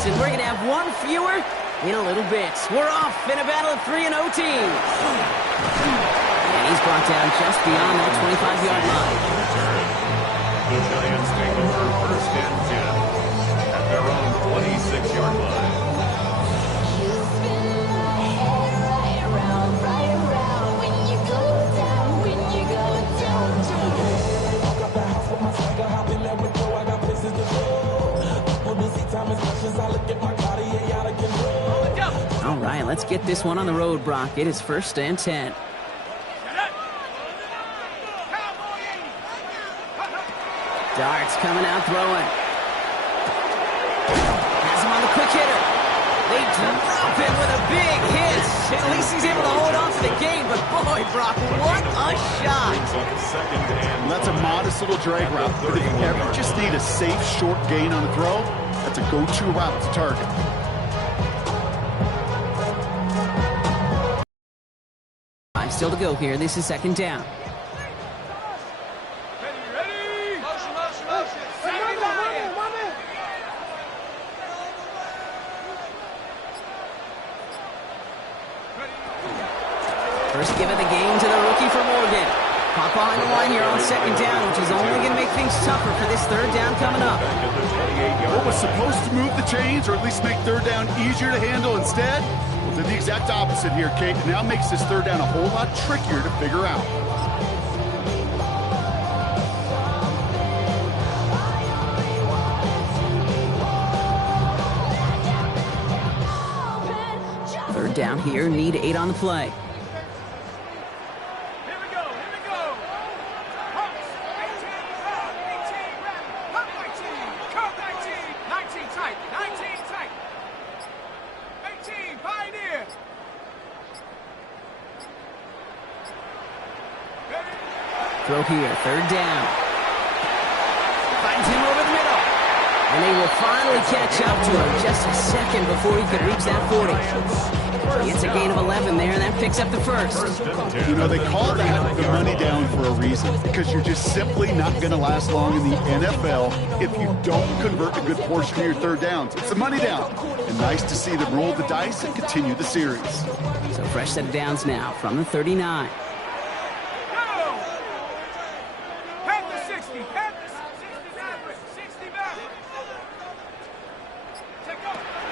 points, and we're going to have one fewer in a little bit. We're off in a battle of 3 and 0 teams. And he's brought down just beyond that 25-yard line. The Giants take over 1st and 10 at their own 26-yard line. All right, let's get this one on the road, Brock. It is 1st and 10. Darts coming out throwing. Has him on the quick hitter. They drop him with a big hit. At least he's able to hold on to the game, but boy, Brock, what a shot. And that's a modest little drag route, but if you ever just need a safe, short gain on the throw, that's a go-to route to target. Still to go here. This is 2nd down. First give of the game to the rookie for Morgan. Pop behind the line here on 2nd down, which is only going to make things tougher for this 3rd down coming up. What was supposed to move the chains, or at least make 3rd down easier to handle instead, well, did the exact opposite here, Kate. It now makes this 3rd down a whole lot trickier to figure out. Third down here, need 8 on the play. Throw here, 3rd down. Finds him over the middle. And they will finally catch up to him just a second before he could reach that 40. It's a gain of 11 there, and that picks up the 1st. You know, they call that the money down for a reason, because you're just simply not going to last long in the NFL if you don't convert a good portion of your 3rd downs. It's the money down. And nice to see them roll the dice and continue the series. So fresh set of downs now from the 39.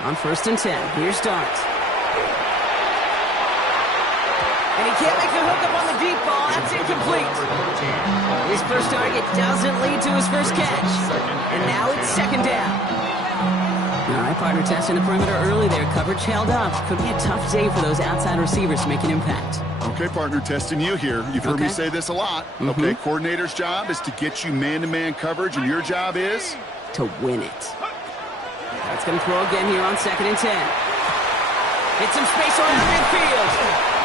On 1st and 10, here's Darts. And he can't make the hook up on the deep ball. That's incomplete. His first target doesn't lead to his first catch. And now it's 2nd down. All right, partner, testing the perimeter early there. Coverage held up. Could be a tough day for those outside receivers to make an impact. Okay, partner, testing you here. You've heard me say this a lot. Okay, coordinator's job is to get you man-to-man coverage, and your job is? To win it. That's going to throw again here on 2nd and 10. Hit some space around midfield.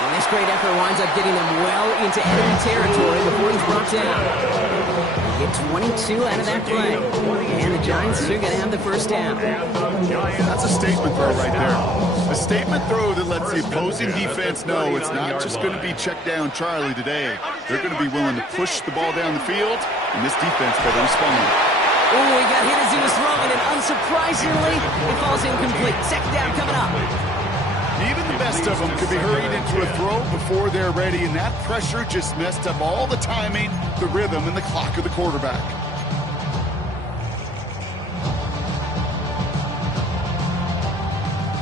And this great effort winds up getting them well into enemy territory before he's brought down. Get 22 out of that play. And the Giants are going to have the 1st down. That's a statement throw right there. A statement throw that lets the opposing defense know it's not just going to be check down Charlie today. They're going to be willing to push the ball down the field, and this defense better respond. Oh, he got hit as he was throwing, and unsurprisingly, it falls incomplete. 2nd down coming up. Even the best of them could be hurried into a throw before they're ready, and that pressure just messed up all the timing, the rhythm, and the clock of the quarterback.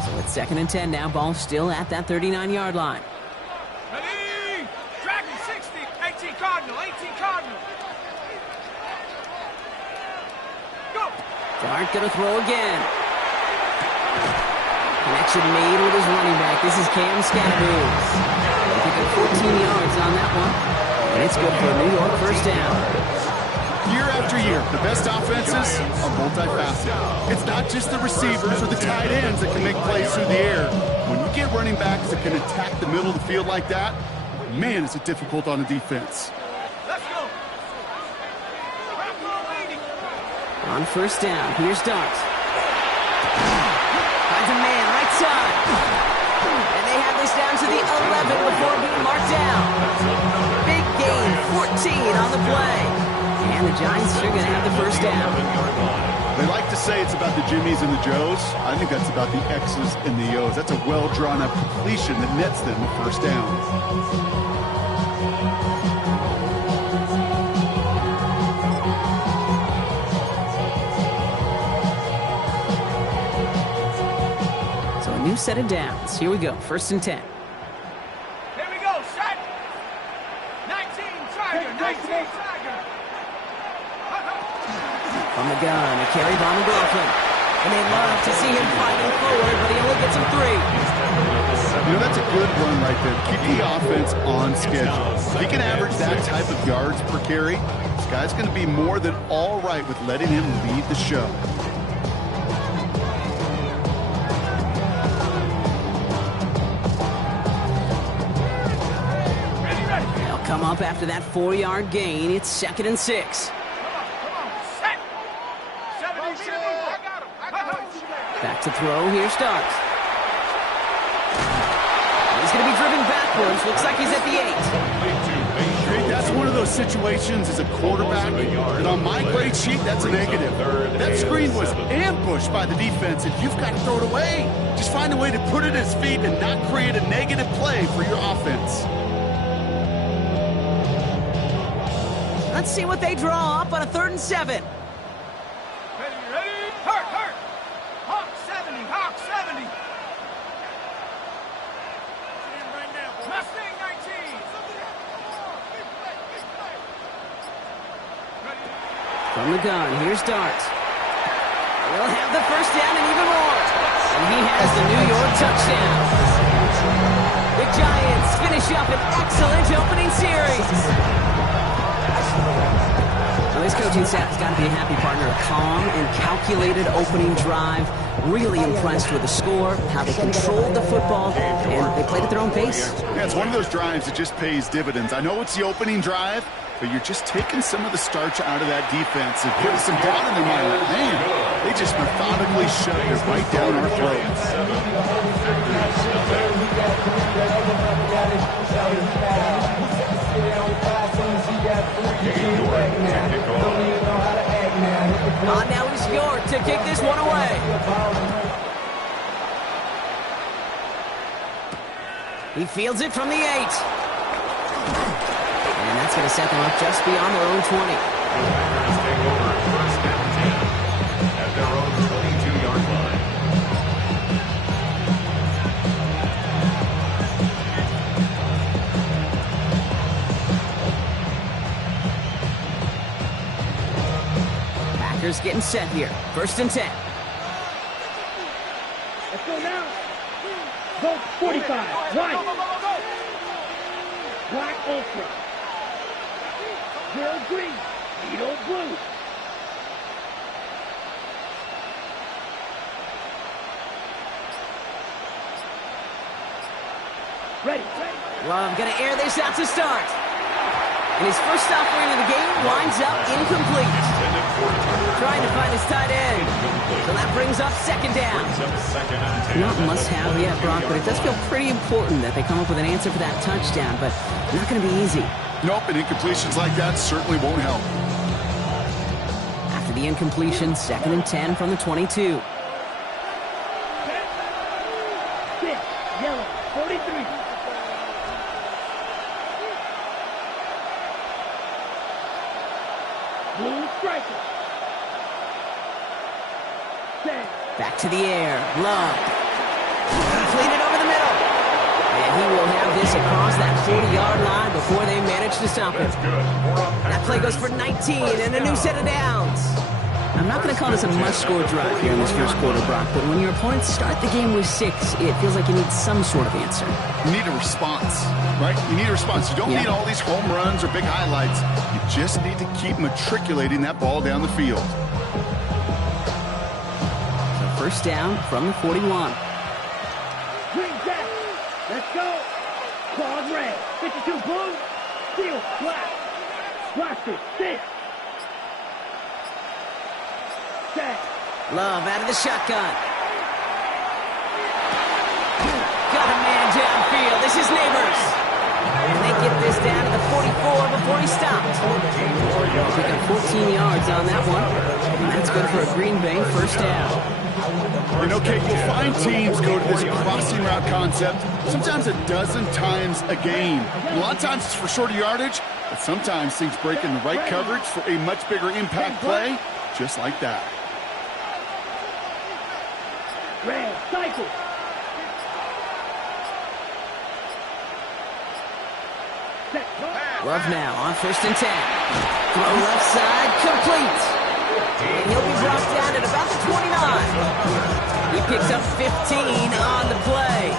So it's 2nd and 10 now. Ball still at that 39-yard line. Ready? Dragon 60, 18 Cardinal, 18 Cardinal. Dart gonna throw again. Connection made with his running back. This is Cam Scanaboos. Picking 14 yards on that one. And it's good for a New York 1st down. Year after year, the best offenses are multifaceted. It's not just the receivers or the tight ends that can make plays through the air. When you get running backs that can attack the middle of the field like that, man, is it difficult on the defense. On 1st down, here's Dart. Finds a man, right side. And they have this down to the 11 before being marked down. Big gain, 14 on the play. And And the Giants are going to have the first down. They like to say it's about the Jimmies and the Joes. I think that's about the X's and the O's. That's a well-drawn-up completion that nets them the first down. So a new set of downs. Here we go. 1st and 10. Here we go, set. 19, Tiger, 19, Tiger. From the gun, a carry by McLaughlin. And they love to see him fighting forward, but he only gets him 3. You know, that's a good run right there. Keep the offense on schedule. If he can average that type of yards per carry, this guy's going to be more than all right with letting him lead the show. They'll come up after that 4-yard gain. It's 2nd and 6. Back to throw. Here Starks. He's going to be driven backwards. Looks like he's at the 8. That's one of those situations as a quarterback that on my grade sheet, that's a negative. That screen was ambushed by the defense, and you've got to throw it away. Just find a way to put it at his feet and not create a negative play for your offense. Let's see what they draw up on a 3rd and 7. Ready, hurt. Hawk 70, Hawk 70. Mustang 19. From the gun, here's Darts. He'll have the first down and even more. And he has the New York touchdown. The Giants finish up an excellent opening series. Well, this coaching staff's got to be a happy partner. A calm and calculated opening drive. Really impressed with the score, how they controlled the football, and they played at their own pace. Yeah, it's one of those drives that just pays dividends. I know it's the opening drive, but you're just taking some of the starch out of that defense and putting some doubt in their mind. Like, man, they just methodically shoved it right down our throats. Now is York to kick this one away. He fields it from the 8. And that's going to set them up just beyond their own 20. Packers take over 1st and 10 at their own 22-yard line. Packers getting set here. 1st and 10. Let's go now. Go 45. Right. Black Ultra. Zero green. Needle blue. Ready. Love going to air this out to start. And his first offering of the game winds up incomplete. Trying to find his tight end. So that brings up 2nd down. Not must-have yet, Brock, but it does feel pretty important that they come up with an answer for that touchdown, but not going to be easy. Nope, and incompletions like that certainly won't help. After the incompletion, 2nd and 10 from the 22. 6. Yellow. 43. Blue striker. Back to the air. Love. Completed over the middle. And he will have this across that 40-yard line before they manage to stop him. That play goes for 19 and a new set of downs. I'm not going to call this a must-score drive here in this first quarter, Brock, but when your opponents start the game with 6, it feels like you need some sort of answer. You need a response, right? You need a response. You don't need all these home runs or big highlights. You just need to keep matriculating that ball down the field. So 1st down from the 41. Green jacket. Let's go. Claws red. 52 blue. Steel black. Plastic 6. Love out of the shotgun. Got a man downfield. This is Neighbors. And they get this down to the 44 before he stopped. Pick up 14 yards on that one. And that's good for a Green Bay first down. You know, Kate, you'll find teams go to this crossing route concept sometimes a dozen times a game. And a lot of times it's for shorter yardage, but sometimes things break in the right coverage for a much bigger impact play, just like that. Red, cycle. Love now on 1st and 10. Throw left side, complete. And he'll be brought down at about the 29. He picks up 15 on the play.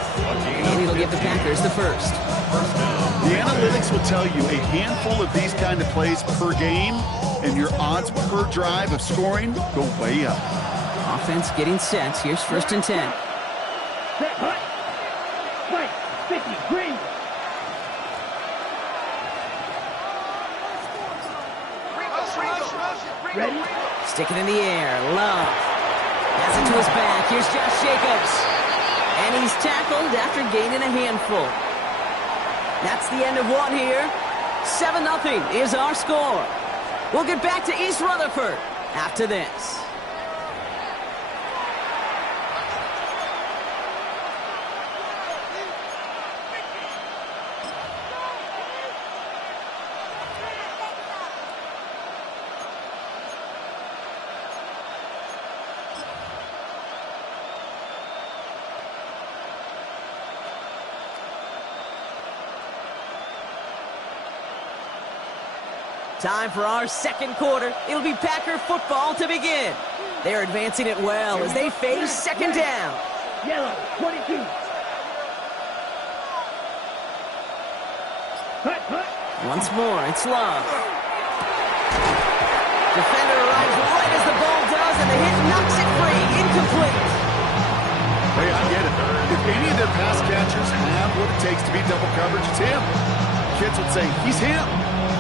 And it'll give the Packers the first. The analytics will tell you a handful of these kind of plays per game, and your odds per drive of scoring go way up. Offense getting set. Here's 1st and 10. Set, hut. Right, 50, green. Ready? Stick it in the air. Love. Has it to his back. Here's Josh Jacobs. And he's tackled after gaining a handful. That's the end of one here. 7-0 is our score. We'll get back to East Rutherford after this. Time for our second quarter. It'll be Packer football to begin. They're advancing it well as they face second down. Yellow, 22. Hut, hut. Once more, it's Love. Defender arrives right as the ball does, and the hit knocks it free. Incomplete. Hey, I get it. If any of their pass catchers have what it takes to beat double coverage, it's him. Kids would say, he's him.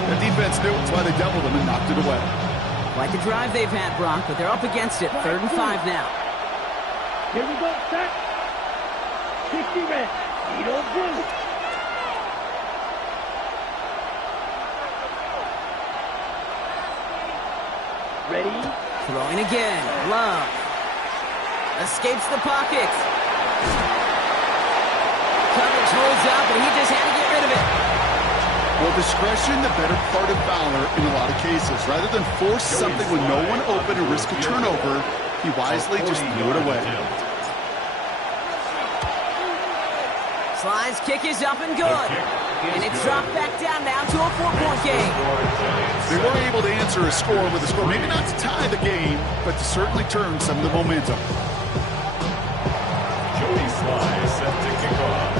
The defense knew it's why they doubled him and knocked it away. Quite the drive they've had, Brock, but they're up against it. 3rd and 5 now. Here we go, set. 60 red, 80 blue. Ready? Throwing again. Love. Escapes the pocket. Coverage holds up, and he just had to get rid of it. Well, discretion, the better part of valor in a lot of cases. Rather than force something with no one open and risk a turnover, he wisely just threw it away. Slide's kick is up and good. And it's dropped back down now to a 4-point game. They were able to answer a score with a score, maybe not to tie the game, but to certainly turn some of the momentum. Joey Sly set to kick off.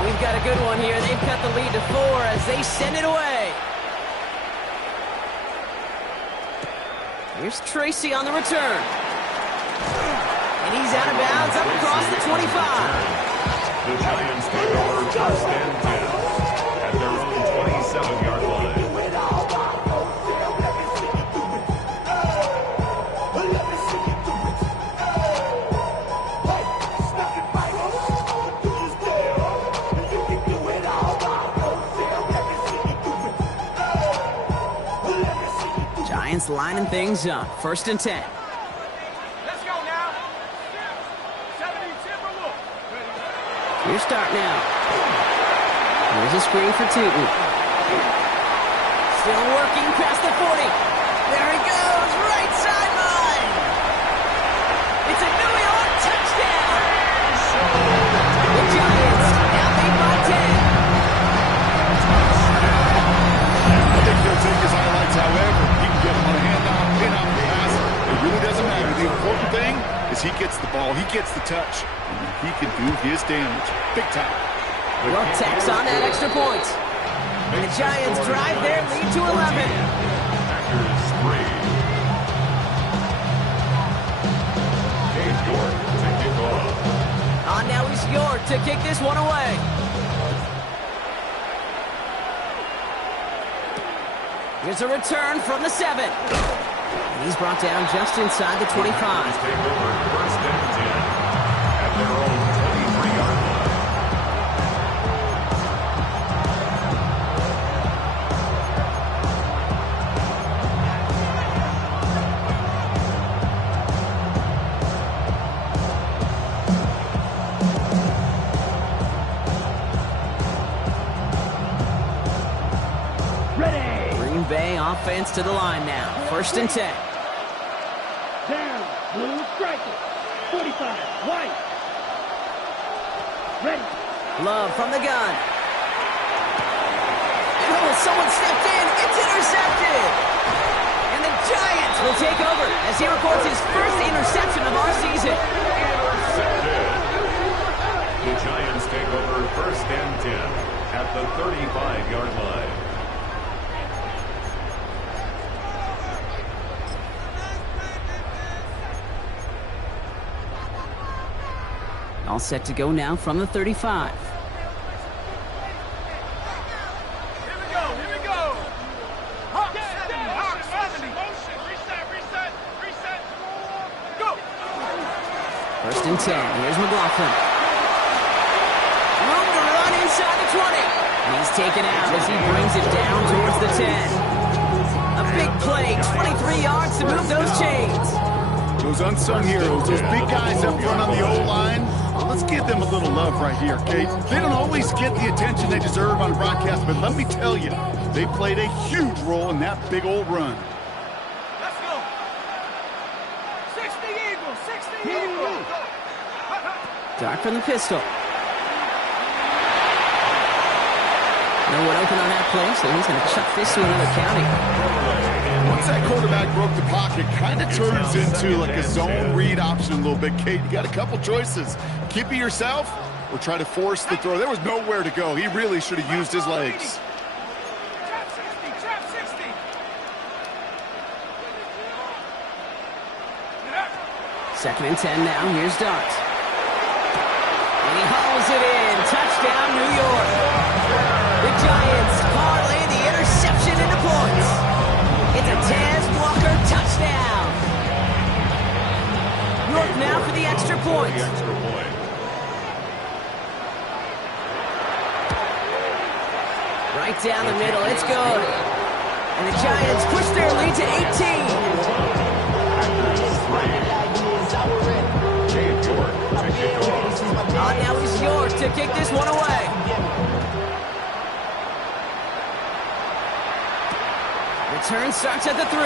We've got a good one here. They've cut the lead to 4 as they send it away. Here's Tracy on the return. And he's out of bounds up across the 25. The Giants take over 1st and 10 at their own 27-yard line. Giants lining things up. 1st and 10. Let's go now. 70 Timberwolves. Here's start now. Here's a screen for Tootin. Still working past the 40. There he goes, right sideline. It's a New York touchdown. The Giants now lead by 10. I think he'll take his highlights however. He can get him on a handoff, pin-off pass. It really doesn't matter. The important thing is he gets the ball, he gets the touch, and he can do his damage. Big time. Well, tacks on that extra point. And the Giants drive their lead to 11. Packers 3. Dave York to kick off. On now is York to kick this one away. Here's a return from the 7. And he's brought down just inside the 25. Take over 1st and 10 at their own 23-yard line. offense to the line now. 1st and 10. Down. Blue striker. 45. White. Ready. Love from the gun. Oh, someone stepped in. It's intercepted. And the Giants will take over as he records his first interception of our season. Intercepted. The Giants take over 1st and 10 at the 35-yard line. All set to go now from the 35. Here we go. Hawk 70. Reset. Go. 1st and 10. Here's McLaughlin. Room to run inside the 20. He's taken out as he brings it down towards the 10. A big play, 23 yards to move those chains. Those unsung heroes, those big guys up front on the O-line, let's give them a little love right here, Kate. They don't always get the attention they deserve on broadcast, but let me tell you, they played a huge role in that big old run. Let's go. 60 Eagles. 60 Eagles. Dark from the pistol. No one open on that play, so he's going to chuck this to another county. Once that quarterback broke the pocket, kind of turns into like a zone read option a little bit, Kate. You got a couple choices. Keep it yourself or try to force the throw. There was nowhere to go. He really should have used his legs. Trap 60. 2nd and 10 now. Here's Dart. And he hauls it in. Touchdown, New York. The Giants parlay the interception into points. It's a Taz Walker touchdown. York now for the extra point. The extra point. Right down the middle. It's good. And the Giants push their lead to 18. Dave York to kick off. Now it's York to kick this one away. Return starts at the 3.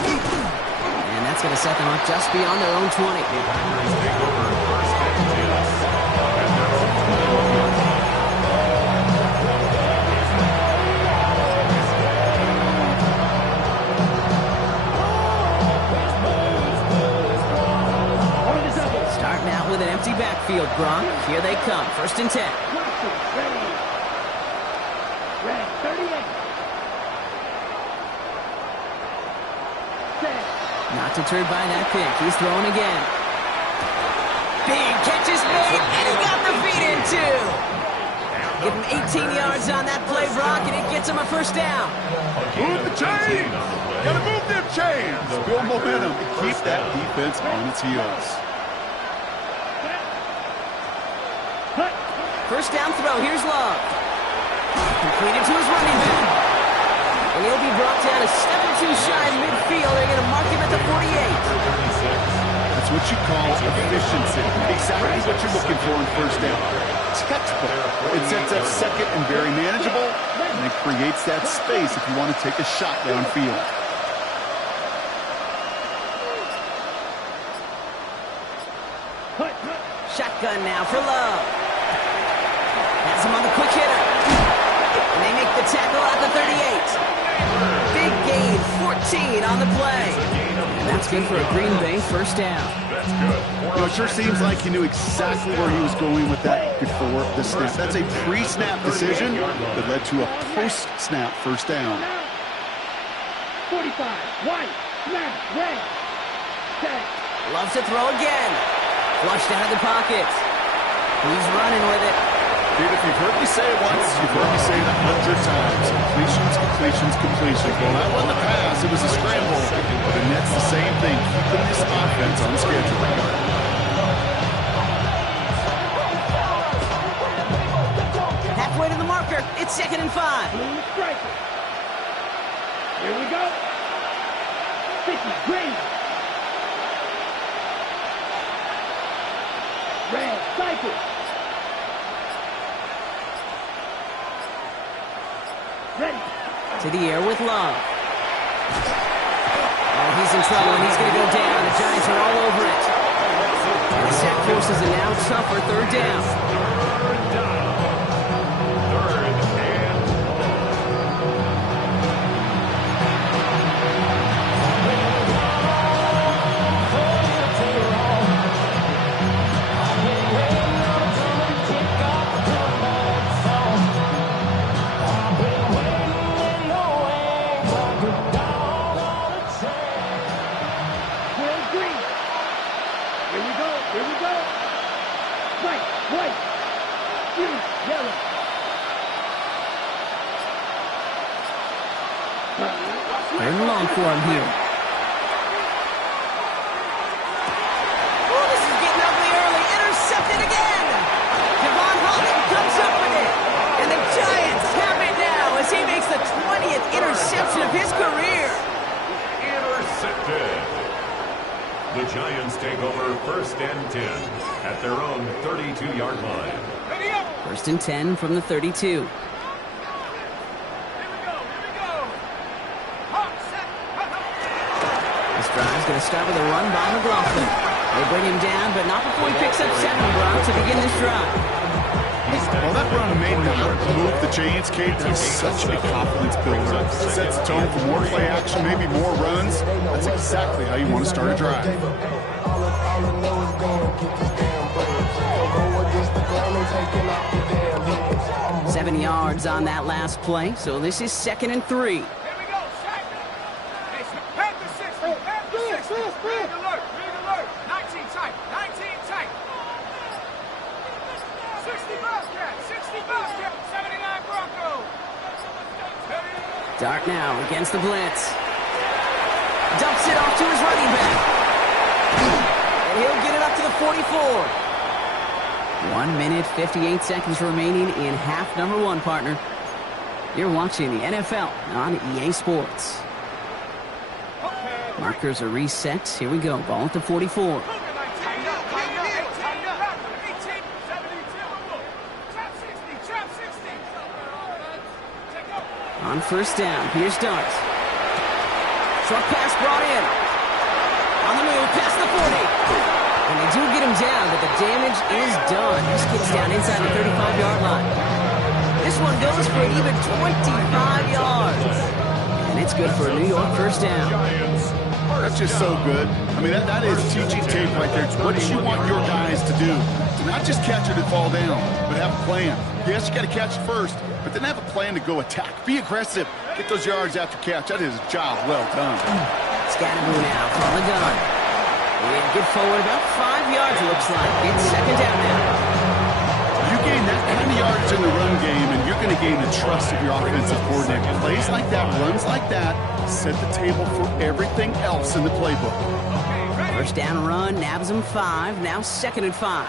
And that's going to set them up just beyond their own 20. Packers take over 1st and 10 at their own 21-yard line. Starting out with an empty backfield, Gronk. Here they come. 1st and 10. Red 38. Not deterred by that pick. He's throwing again. Big catch is made, and he got the feet in too. Give him 18 yards on that play, Brock, and it gets him a 1st down. Move the chains! Gotta move them chains! Build momentum and keep that defense on its heels. 1st down throw. Here's Love. Completed to his running back. And he'll be brought down a step or two shy of midfield. They're going to mark him at the 48. That's what you call efficiency. Exactly what you're looking for in 1st down. Textbook. It sets up 2nd and very manageable, and it creates that space if you want to take a shot downfield. Shotgun now for Love. Has him on the quick hitter. And they make the tackle at the 38. Big gain, 14 on the play. And that's good for a Green Bay 1st down. That's good. You know, it sure seems like he knew exactly where he was going with that before the snap. That's a pre-snap decision that led to a post-snap 1st down. 45. White. Snap. Red. Set. Loves to throw again. Flushed out of the pocket. He's running with it. Dude, if you've heard me say it once, you've heard me say it 100 times. Completions. Well, that wasn't a pass. It was a scramble. But the Nets the same thing, keeping this offense on schedule. Halfway to the marker. It's 2nd and 5. Blue striker. Here we go. 50. Green. Red. Cycle. Ready. To the air with Love. Oh, he's in trouble, and he's going to go down. The Giants are all over it. And the sack forces a now tougher third down. Third and long for him here. Oh, this is getting ugly early. Intercepted again. Javon Holland comes up with it. And the Giants have it now as he makes the 20th interception of his career. Intercepted. The Giants take over first and 10 at their own 32-yard line. First and 10 from the 32. Drive's going to start with a run by McLaughlin. They bring him down, but not before he picks up 7 Brown to begin this drive. Well, that run made him move the chains, Kate. That's such a confidence builder. Sets the tone for more play action, maybe more runs. That's exactly how you want to start a drive. 7 yards on that last play, so this is 2nd and 3. Dart now against the blitz. Dumps it off to his running back. And he'll get it up to the 44. 1 minute, 58 seconds remaining in half number 1, partner. You're watching the NFL on EA Sports. Markers are reset. Here we go. Ball at the 44. On first down, here's Dart. Short pass brought in. On the move, past the 40. And they do get him down, but the damage is done. This kid's down inside the 35-yard line. This one goes for an even 25 yards. And it's good for a New York first down. That's just so good. I mean, that is teaching tape right there. It's what you want your guys to do. To not just catch it and fall down, but have a plan. Yes, you got to catch it first, but then have a plan to go attack. Be aggressive. Get those yards after catch. That is a job well done. Scatterboo now from the gun. And get forward about 5 yards, looks like. It's 2nd down now. You gain that kind of yardage in the run game, and you're going to gain the trust of your offensive coordinator. Plays like that, runs like that, set the table for everything else in the playbook. First down run, nabs him 5. Now 2nd and 5.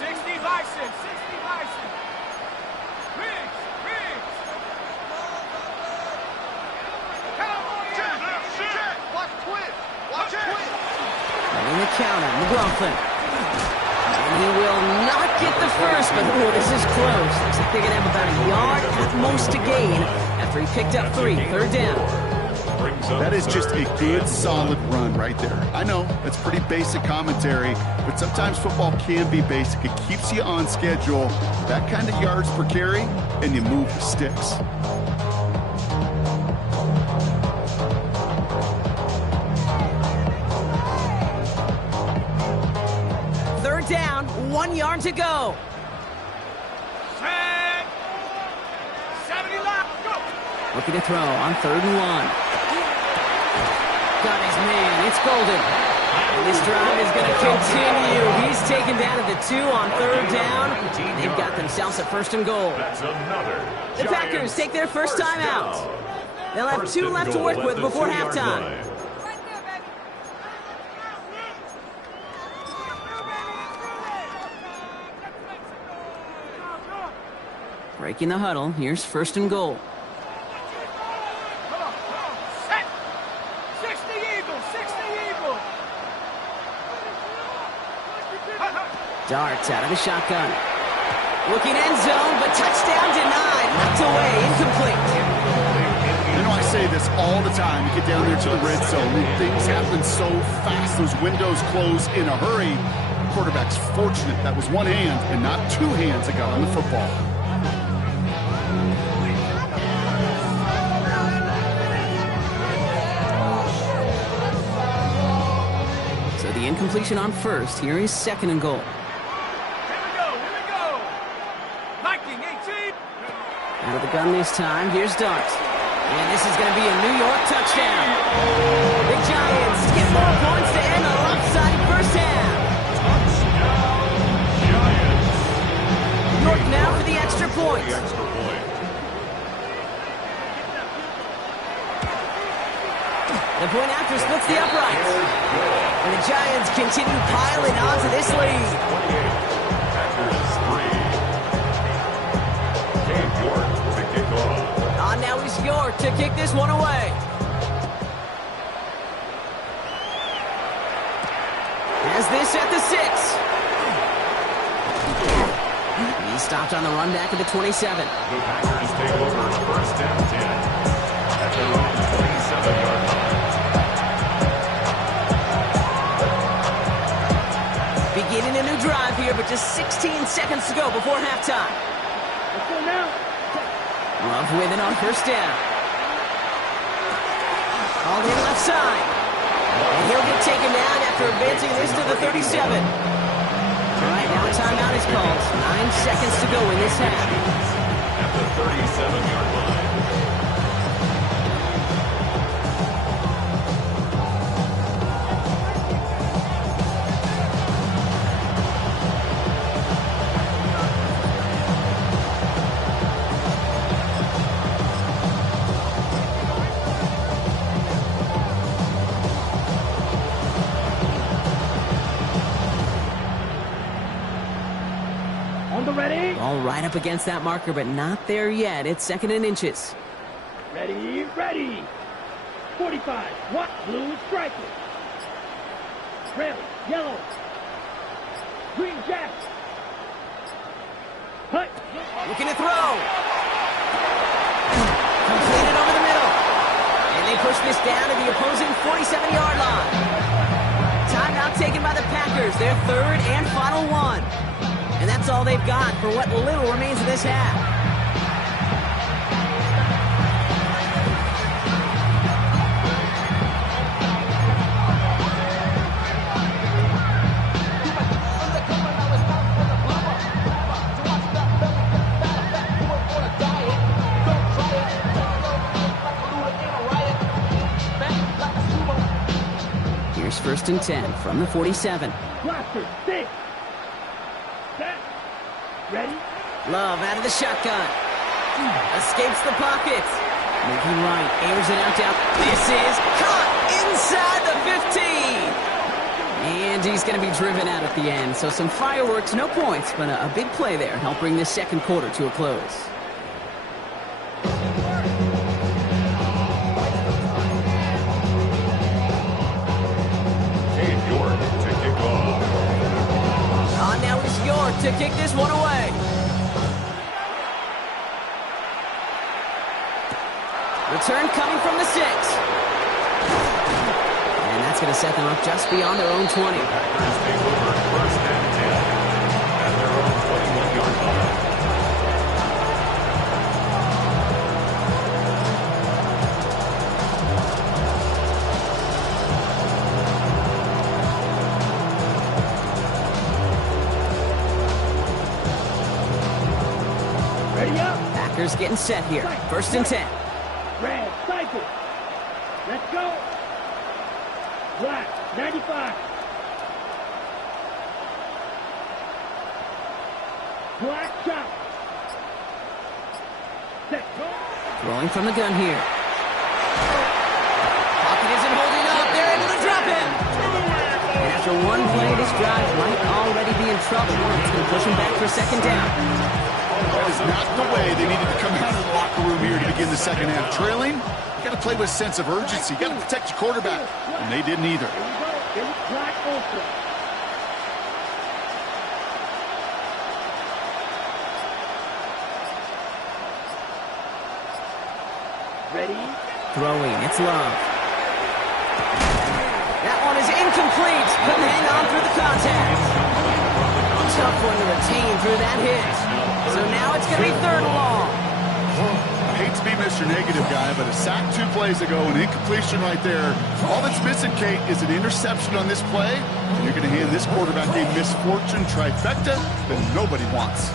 60 license, 60 license. Riggs. Watch twist. In the counter, McLaughlin. And he will not get the first, but this is close. Looks like they're going to have about a yard at most to gain after he picked up 3. 3rd down. That is just a good, solid run right there. I know, it's pretty basic commentary, but sometimes football can be basic. It keeps you on schedule. That kind of yards per carry, and you move the sticks. Third down, 1 yard to go. Set. 70 left. Go. Looking to throw on 3rd and 1. Got his man. It's Golden. And this drive is going to continue. He's taken down at the 2 on 3rd down. They've got themselves a 1st and goal. That's another. The Packers take their first time out. They'll have 2 left to work with before halftime. Breaking the huddle. Here's 1st and goal. Set. 60 Eagles, 60 Eagles. Darts out of the shotgun. Looking end zone, but touchdown denied. Knocked away, incomplete. You know, I say this all the time. You get down there to the red zone, and things happen so fast. Those windows close in a hurry. Quarterback's fortunate that was one hand and not two hands that got on the football. So the incompletion on first. Here is second and goal. Here we go. Viking 18. Out of the gun this time. Here's Dart. And this is going to be a New York touchdown. The Giants get 4 points to end the lopsided first half. New York now for the extra point. The point after splits the uprights. And the Giants continue piling onto this lead. On now is York to kick this one away. Has this at the 6. He stopped on the run back at the 27. The Packers take over first and 10 at their own 27-yard line. Beginning a new drive here, but just 16 seconds to go before halftime. Let's go now. Love with it on first down. All in left side. And he'll get taken down after advancing this to the 37. All right, now a timeout is called. 9 seconds to go in this half. At the 37-yard line. Ready? All right up against that marker, but not there yet. It's second and inches. Ready, ready. 45. What? Blue striker. Red, yellow. Green jack. Hut. Looking to throw. Completed over the middle. And they push this down to the opposing 47-yard line. Timeout taken by the Packers. Their third and final one. And that's all they've got for what little remains of this half. Here's first and 10 from the 47. Blaster, 6. Ready? Love out of the shotgun. Escapes the pocket. Moving right, airs it out down. This is caught inside the 15. And he's going to be driven out at the end. So some fireworks, no points, but a big play there. Help bring this second quarter to a close. To kick this one away. Return coming from the 6. And that's going to set them up just beyond their own 20. Packers take over first and 10 at their own 21-yard line. Packers getting set here. First and 10. Red, cycle. Let's go. Black, 95. Black shot. Set. Rolling from the gun here. Pocket isn't holding up. They're able to drop him. And after one play, this drive might already be in trouble. It's going to push him back for second down. That is not the way they needed to come out of the locker room here to begin the second half. Trailing, you got to play with a sense of urgency. You got to protect your quarterback, and they didn't either. Black ultra. Ready? Throwing, it's Love. That one is incomplete. Couldn't hang on through the contact. Tough one to retain through that hit. So now it's going to be 3rd and long. I hate to be Mr. Negative guy, but a sack 2 plays ago, an incompletion right there. All that's missing, Kate, is an interception on this play, and you're going to hand this quarterback a misfortune trifecta that nobody wants.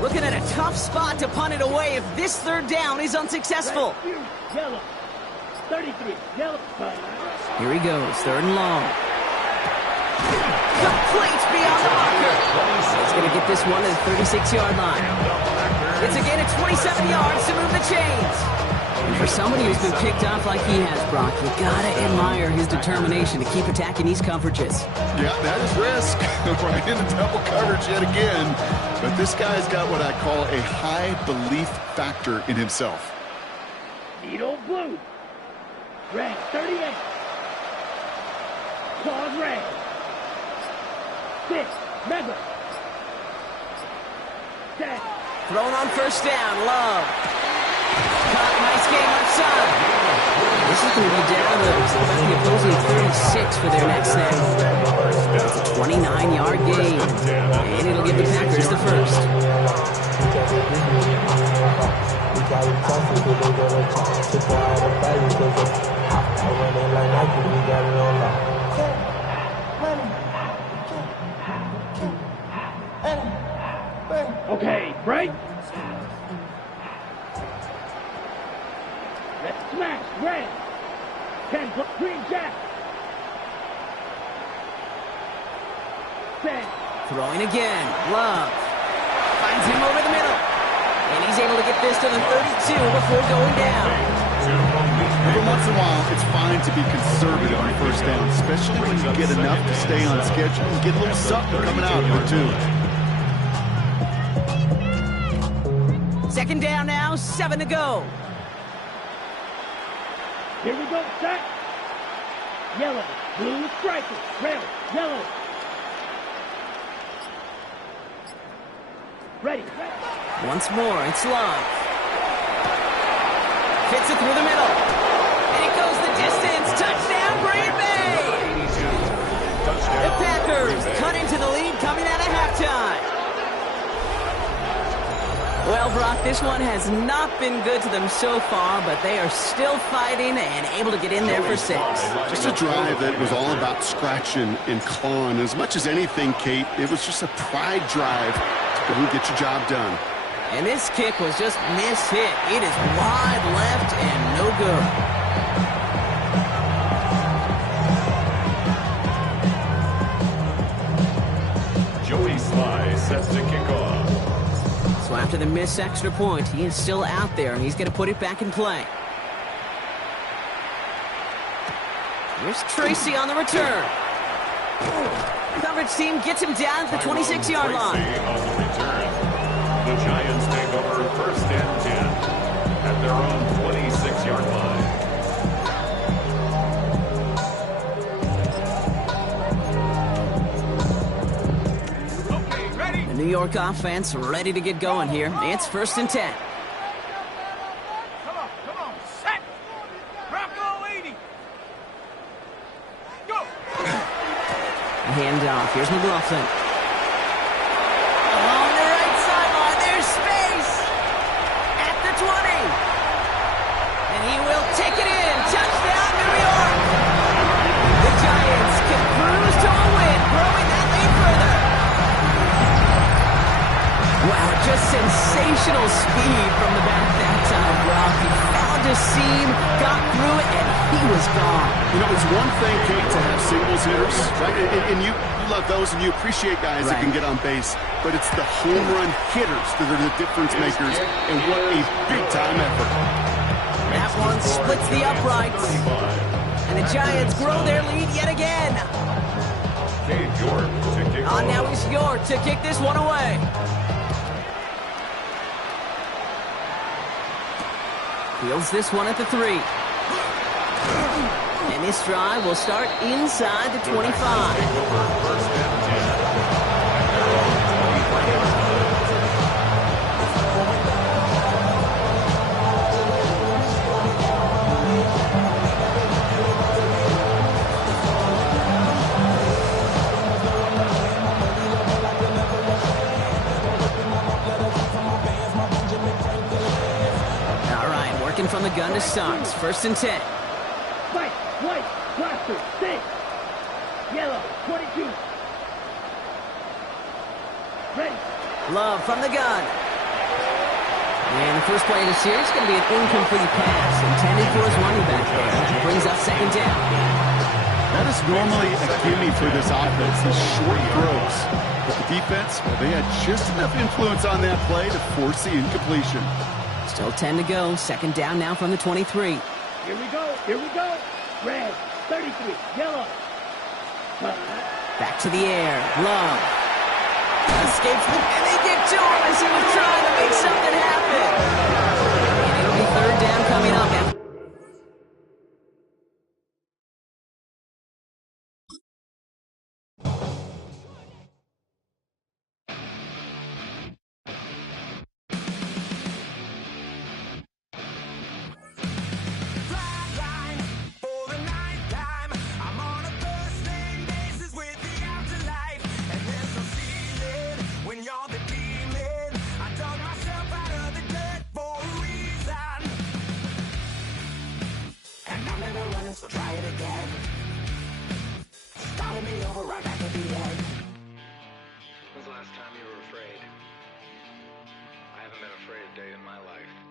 Looking at a tough spot to punt it away if this 3rd down is unsuccessful. Yellow. 33. Yellow. Here he goes, 3rd and long. Complete beyond the marker. He's going to get this one at the 36-yard line. It's a gain of 27 yards to move the chains. And for somebody who's been picked off like he has, Brock, you gotta admire his determination to keep attacking these coverages. Yeah, that is risk. Right into double coverage yet again. But this guy's got what I call a high belief factor in himself. Needle blue. Red 38. Claws red. 6. Mega. 10. Thrown on 1st down, Love. Caught, nice game outside. This is going to be down to about the opposing 36 for their next snap. It's a 29-yard gain, and it'll give the Packers the 1st. Okay, break. Let's smash. Red. 10 plus green jack. 10. Throwing again, Love. Finds him over the middle. And he's able to get this to the 32 before going down. Every once in a while, it's fine to be conservative on 1st down, especially when you get enough to stay on schedule and get a little something coming out of it, too. 2nd down now, 7 to go. Here we go, set. Yellow, blue striker, red, yellow. Ready. Once more, it's Love. Fits it through the middle. And it goes the distance. Touchdown, Green Bay! The Packers cut into the lead coming out of halftime. Well, Brock, this one has not been good to them so far, but they are still fighting and able to get in there for 6. Just a drive that was all about scratching and clawing. As much as anything, Kate, it was just a pride drive to go and get your job done. And this kick was just miss-hit. It is wide left and no good. Joey Sly sets to kick off. So after the missed extra point, he is still out there, and he's going to put it back in play. Here's Tracy on the return. Coverage team gets him down at the 26-yard line. On the return. The Giants take over 1st and 10 at their own 26-yard line. The New York offense ready to get going here. It's 1st and 10. Come on, set. Bronco 80. Go. A handoff. Here's McLaughlin. Along the right sideline, there's space at the 20. And he will take it in. Touchdown, New York. The Giants can cruise to a win, growing that lead further. Wow, just sensational speed from the back that time, Brock. He found a seam, got through it, and he was gone. You know, it's one thing, Kate, to have singles hitters, right? And you love those, and you appreciate guys that can get on base. But it's the home run hitters that are the difference makers, and what a big-time effort. That one splits the uprights. And the Giants grow their lead yet again. Cade York to kick Oh, now he's York to kick this one away. Fields this one at the 3. And this drive will start inside the 25. First and 10. From the gun to Starks. First and 10. White, blaster, 6. Yellow, 22. Ready. Love from the gun. And the first play of the series is going to be an incomplete pass intended for his running back there. That brings up second down. That is normally a gimme for this offense, these short throws. But the defense, well, they had just enough influence on that play to force the incompletion. Still 10 to go. Second down now from the 23. Here we go. Red, 33. Yellow. Back to the air. Love. Escapes and they get to him as he was trying to make something happen. And it'll be third down coming up. So try it again. Started me over right back at the end. When's the last time you were afraid? I haven't been afraid a day in my life.